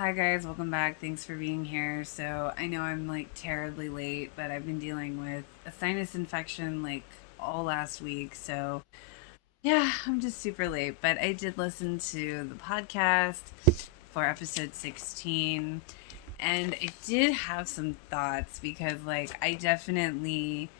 Hi guys, welcome back. Thanks for being here. So I know I'm like terribly late, but I've been dealing with a sinus infection like all last week. So yeah, I'm just super late. But I did listen to the podcast for episode 16, and I did have some thoughts because like I definitely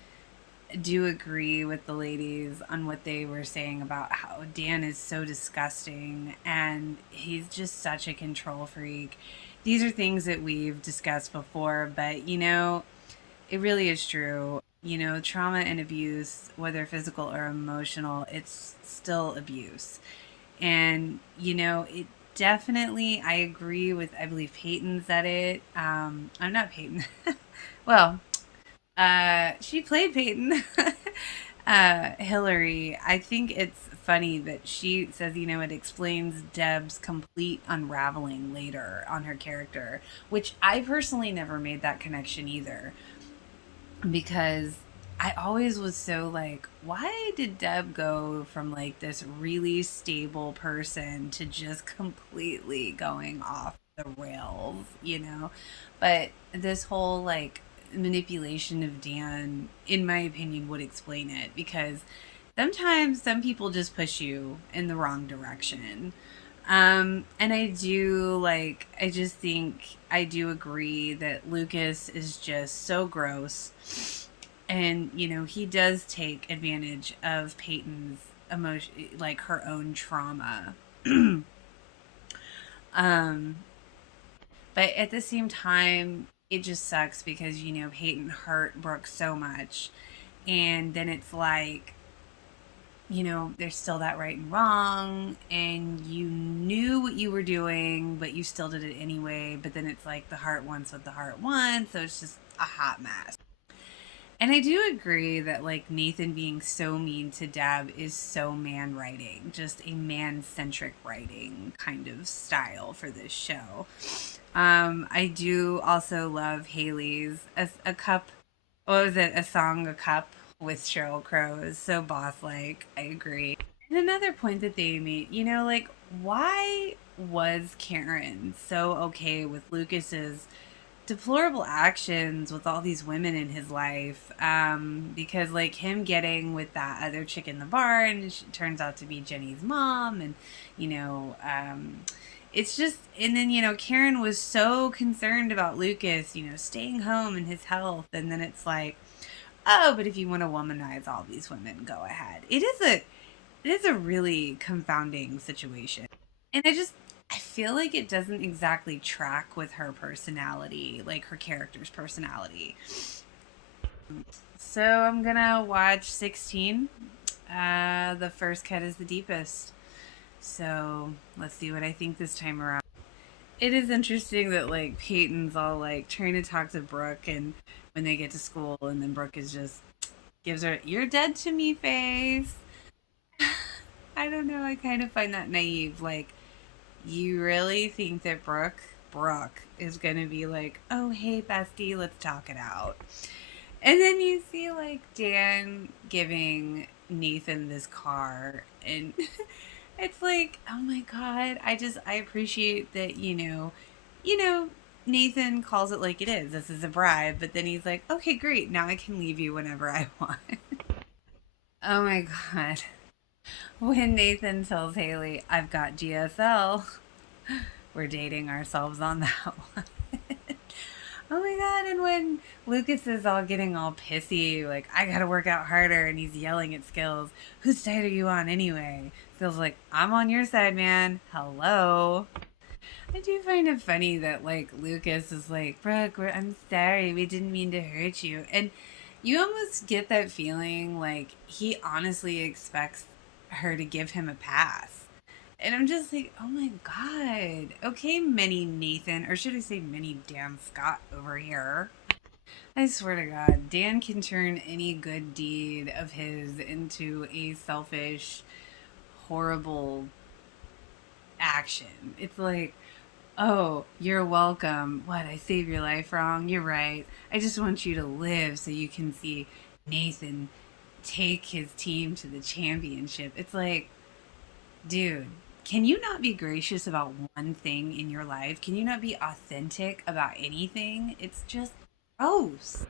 do agree with the ladies on what they were saying about how Dan is so disgusting and he's just such a control freak. These are things that we've discussed before, but it really is true. Trauma and abuse, whether physical or emotional, it's still abuse. And, it definitely, I agree with, I believe Peyton said it. I'm not Peyton. Well, she played Peyton. Hillary, I think it's funny that she says, it explains Deb's complete unraveling later on her character, which I personally never made that connection either. Because I always was so like, why did Deb go from like this really stable person to just completely going off the rails? But this whole like manipulation of Dan, in my opinion, would explain it because sometimes some people just push you in the wrong direction. And I just think I do agree that Lucas is just so gross. And, he does take advantage of Peyton's emotion, like her own trauma. um, but at the same time, it just sucks because, Peyton hurt Brooke so much. And then it's like, there's still that right and wrong, and you knew what you were doing, but you still did it anyway. But then it's like the heart wants what the heart wants, so it's just a hot mess. And I do agree that like Nathan being so mean to Deb is so man writing, just a man centric writing kind of style for this show. I do also love Haley's a cup. What was it? A song, a cup with Cheryl Crow is so boss like. I agree. And another point that they made, like why was Karen so okay with Lucas's deplorable actions with all these women in his life? Because like him getting with that other chick in the bar and she turns out to be Jenny's mom, and you know um it's just, and then Karen was so concerned about Lucas staying home and his health, and then it's like, oh, but if you want to womanize all these women, go ahead. It is a really confounding situation. And I feel like it doesn't exactly track with her personality, like her character's personality. So I'm gonna watch 16. The first cut is the deepest. So let's see what I think this time around. It is interesting that like Peyton's all like trying to talk to Brooke, and when they get to school, and then Brooke is just gives her "you're dead to me" face. I don't know. I kind of find that naive. Like, you really think that Brooke is gonna be like, "Oh, hey, bestie, let's talk it out," and then you see like Dan giving Nathan this car, and it's like, oh my god, I appreciate that you know Nathan calls it like it is. This is a bribe, but then he's like, okay, great, now I can leave you whenever I want. Oh my god. When Nathan tells Haley, I've got GSL, we're dating ourselves on that one. Oh my god, and when Lucas is all getting all pissy, like, I gotta work out harder, and he's yelling at Skills, whose side are you on anyway? Skills like, I'm on your side, man. Hello. I do find it funny that like Lucas is like, Brooke, I'm sorry, we didn't mean to hurt you. And you almost get that feeling like he honestly expects her to give him a pass. And I'm just like, oh my god. Okay, many Nathan, or should I say many Dan Scott over here. I swear to God, Dan can turn any good deed of his into a selfish, horrible action. It's like, oh, you're welcome. What, I saved your life wrong? You're right. I just want you to live so you can see Nathan take his team to the championship. It's like, dude, can you not be gracious about one thing in your life? Can you not be authentic about anything? It's just gross.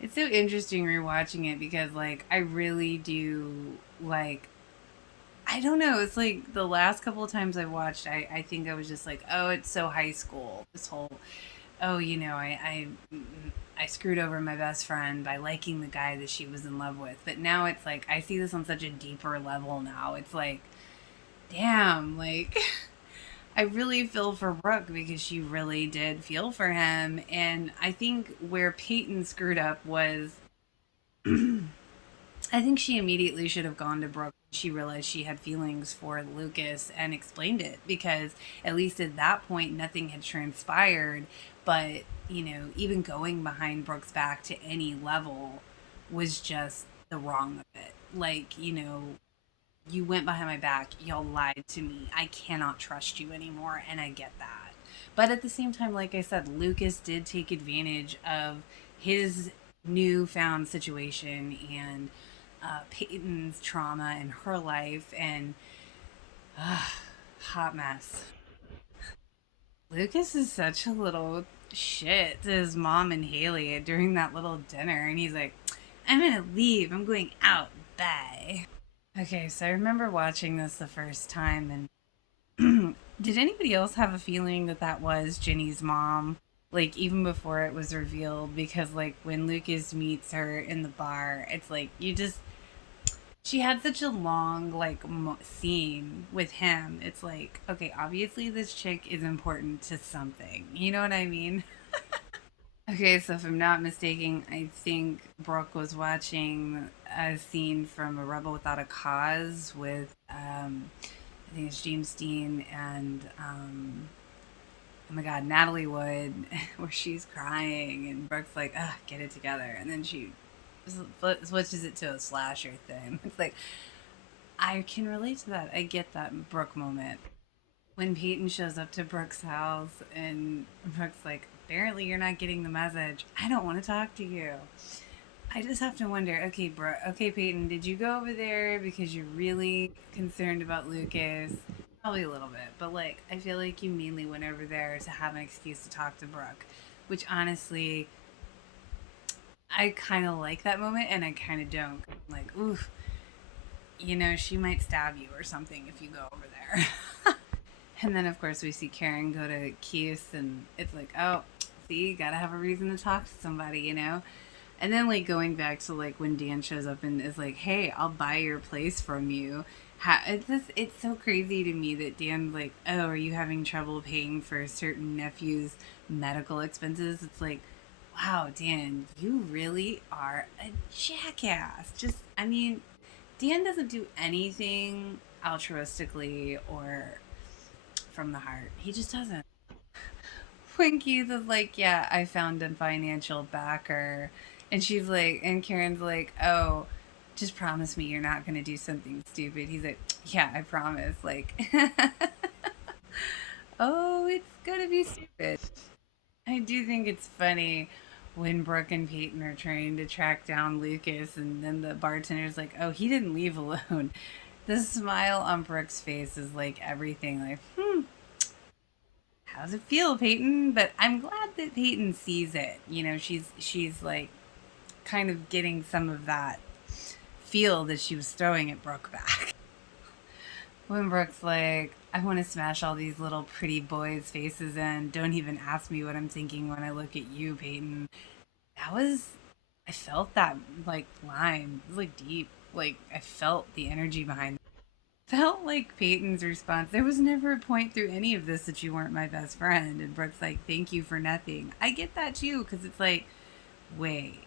It's so interesting rewatching it because, like, I really do, like, I don't know. It's like the last couple of times I watched, I think I was just like, oh, it's so high school. This whole, oh, I screwed over my best friend by liking the guy that she was in love with. But now it's like, I see this on such a deeper level now. It's like, damn, like, I really feel for Brooke because she really did feel for him. And I think where Peyton screwed up was I think she immediately should have gone to Brooke when she realized she had feelings for Lucas and explained it because at least at that point nothing had transpired. But, even going behind Brooke's back to any level was just the wrong of it. Like, you went behind my back, y'all lied to me. I cannot trust you anymore, and I get that. But at the same time, like I said, Lucas did take advantage of his newfound situation and Peyton's trauma in her life, and uh, hot mess. Lucas is such a little shit to his mom and Haley during that little dinner, and he's like, I'm gonna leave, I'm going out, bye. Okay, so I remember watching this the first time, and did anybody else have a feeling that that was Jenny's mom? Like, even before it was revealed, because, like, when Lucas meets her in the bar, it's like, she had such a long, like, scene with him. It's like, okay, obviously this chick is important to something. You know what I mean? Okay, so if I'm not mistaken, I think Brooke was watching a scene from A Rebel Without a Cause with, I think it's James Dean and, oh my God, Natalie Wood, where she's crying and Brooke's like, ugh, get it together. And then she switches it to a slasher thing. It's like, I can relate to that. I get that Brooke moment. When Peyton shows up to Brooke's house and Brooke's like, apparently you're not getting the message. I don't want to talk to you. I just have to wonder, okay, okay, Peyton, did you go over there because you're really concerned about Lucas? Probably a little bit, but like, I feel like you mainly went over there to have an excuse to talk to Brooke, which honestly, I kind of like that moment and I kind of don't. I'm like, oof, she might stab you or something if you go over there. And then, of course, we see Karen go to Keith's, and it's like, oh, see, gotta have a reason to talk to somebody. And then, like, going back to, like, when Dan shows up and is like, hey, I'll buy your place from you. It's so crazy to me that Dan's like, oh, are you having trouble paying for certain nephew's medical expenses? It's like, wow, Dan, you really are a jackass. Just, I mean, Dan doesn't do anything altruistically or from the heart. He just doesn't. When Keith is like, yeah, I found a financial backer. And she's like, and Karen's like, oh, just promise me you're not going to do something stupid. He's like, yeah, I promise. Like, oh, it's going to be stupid. I do think it's funny when Brooke and Peyton are trying to track down Lucas, and then the bartender's like, oh, he didn't leave alone. The smile on Brooke's face is like everything. Like, how's it feel, Peyton? But I'm glad that Peyton sees it. She's like kind of getting some of that feel that she was throwing at Brooke back. When Brooke's like, I want to smash all these little pretty boys' faces in. Don't even ask me what I'm thinking when I look at you, Peyton. That was, I felt that like line. It was like deep. Like I felt the energy behind it. Felt like Peyton's response. There was never a point through any of this that you weren't my best friend. And Brooke's like, thank you for nothing. I get that too, because it's like, wait,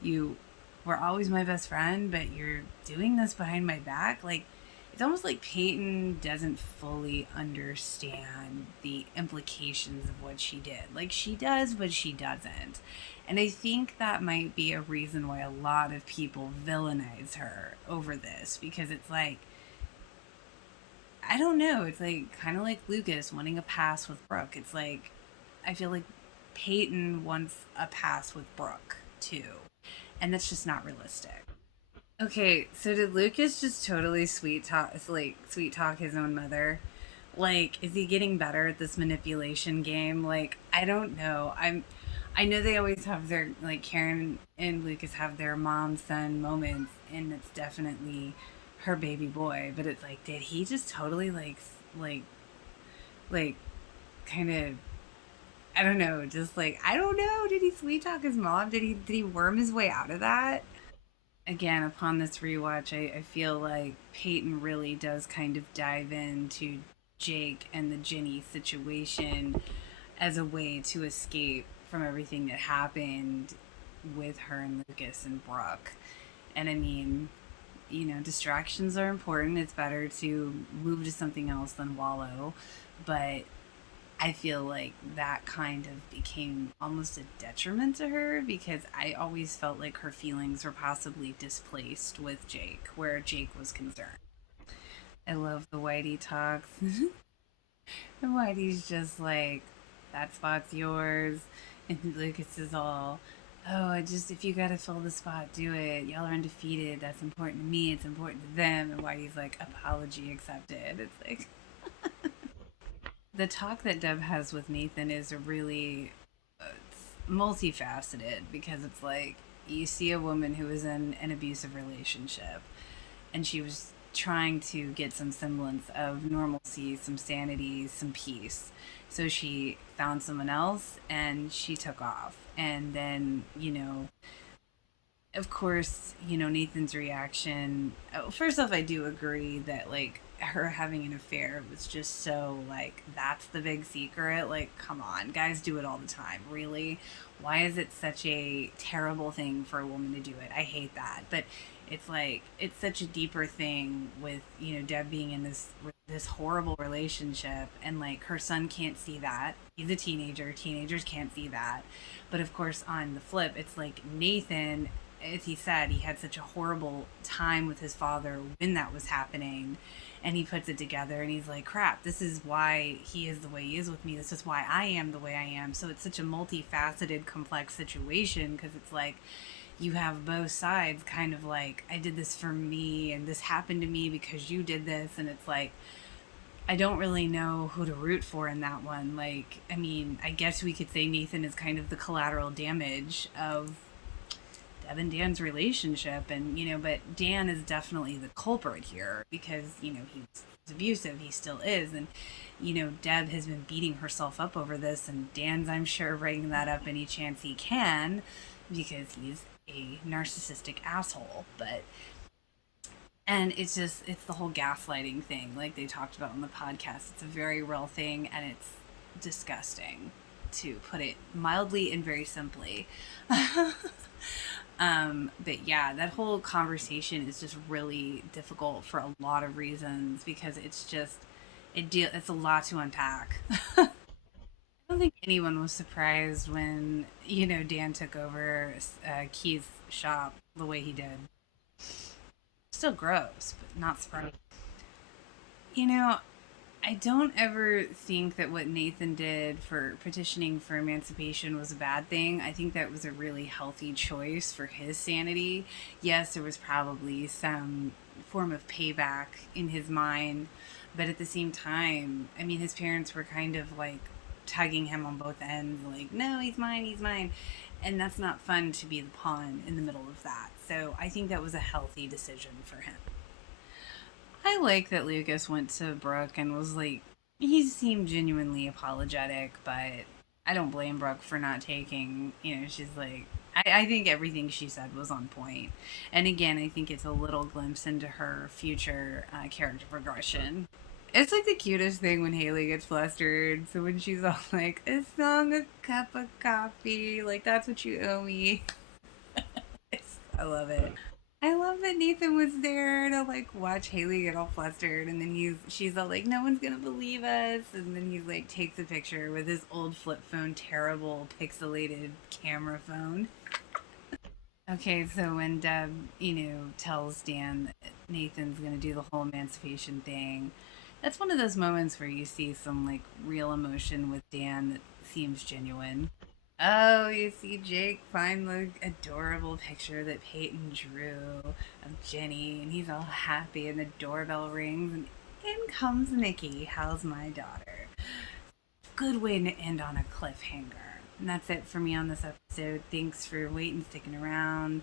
you were always my best friend, but you're doing this behind my back? Like, it's almost like Peyton doesn't fully understand the implications of what she did. Like, she does, but she doesn't. And I think that might be a reason why a lot of people villainize her over this, because it's like, I don't know. It's like kind of like Lucas wanting a pass with Brooke. It's like I feel like Peyton wants a pass with Brooke too, and that's just not realistic. Okay, so did Lucas just totally sweet talk his own mother? Like, is he getting better at this manipulation game? Like, I don't know. I know they always have their, like, Karen and Lucas have their mom son moments, and it's definitely her baby boy. But it's like, did he just totally like like kind of, I don't know, just like, I don't know. Did he sweet talk his mom? Did he worm his way out of that? Again, upon this rewatch, I feel like Peyton really does kind of dive into Jake and the Ginny situation as a way to escape from everything that happened with her and Lucas and Brooke. And I mean, distractions are important. It's better to move to something else than wallow. But I feel like that kind of became almost a detriment to her because I always felt like her feelings were possibly displaced with Jake, where Jake was concerned. I love the Whitey talks. And Whitey's just like, that spot's yours. And Lucas is all, oh, if you gotta fill the spot, do it. Y'all are undefeated. That's important to me. It's important to them. And Whitey's like, apology accepted. It's like, the talk that Deb has with Nathan is really multifaceted because it's like you see a woman who was in an abusive relationship and she was trying to get some semblance of normalcy, some sanity, some peace. So she found someone else and she took off. And then, of course, Nathan's reaction. First off, I do agree that like her having an affair was just so like that's the big secret. Like, come on, guys do it all the time. Really, why is it such a terrible thing for a woman to do it? I hate that, but it's like it's such a deeper thing with Deb being in this horrible relationship and like her son can't see that. He's a teenager. Teenagers can't see that. But of course, on the flip, it's like Nathan, as he said, he had such a horrible time with his father when that was happening. And he puts it together and he's like, crap, this is why he is the way he is with me. This is why I am the way I am. So it's such a multifaceted, complex situation because it's like you have both sides kind of like, I did this for me and this happened to me because you did this. And it's like, I don't really know who to root for in that one. Like, I mean, I guess we could say Nathan is kind of the collateral damage of Deb and Dan's relationship, and but Dan is definitely the culprit here because he's abusive, he still is, and Deb has been beating herself up over this, and Dan's, I'm sure, bringing that up any chance he can because he's a narcissistic asshole. But and it's the whole gaslighting thing, like they talked about on the podcast. It's a very real thing, and it's disgusting, to put it mildly and very simply. But yeah, that whole conversation is just really difficult for a lot of reasons because it's a lot to unpack. I don't think anyone was surprised when Dan took over Keith's shop the way he did. Still gross, but not surprising. You know, I don't ever think that what Nathan did for petitioning for emancipation was a bad thing. I think that was a really healthy choice for his sanity. Yes, there was probably some form of payback in his mind, but at the same time, I mean, his parents were kind of like tugging him on both ends, like, no, he's mine, he's mine. And that's not fun to be the pawn in the middle of that. So I think that was a healthy decision for him. I like that Lucas went to Brooke and was like, he seemed genuinely apologetic, but I don't blame Brooke for not taking, she's like, I think everything she said was on point. And again, I think it's a little glimpse into her future character progression. It's like the cutest thing when Haley gets flustered. So when she's all like, a song, a cup of coffee, like, that's what you owe me. I love it. I love that Nathan was there to like watch Haley get all flustered, and then she's all like, "No one's gonna believe us," and then he like takes a picture with his old flip phone, terrible pixelated camera phone. Okay, so when Deb, tells Dan that Nathan's gonna do the whole emancipation thing, that's one of those moments where you see some like real emotion with Dan that seems genuine. Oh, you see Jake find the adorable picture that Peyton drew of Jenny, and he's all happy, and the doorbell rings, and in comes Nikki. How's my daughter? Good way to end on a cliffhanger. And that's it for me on this episode. Thanks for waiting, sticking around,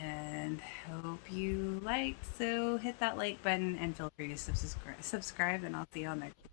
and hope you liked. So hit that like button and feel free to subscribe, and I'll see you all next week.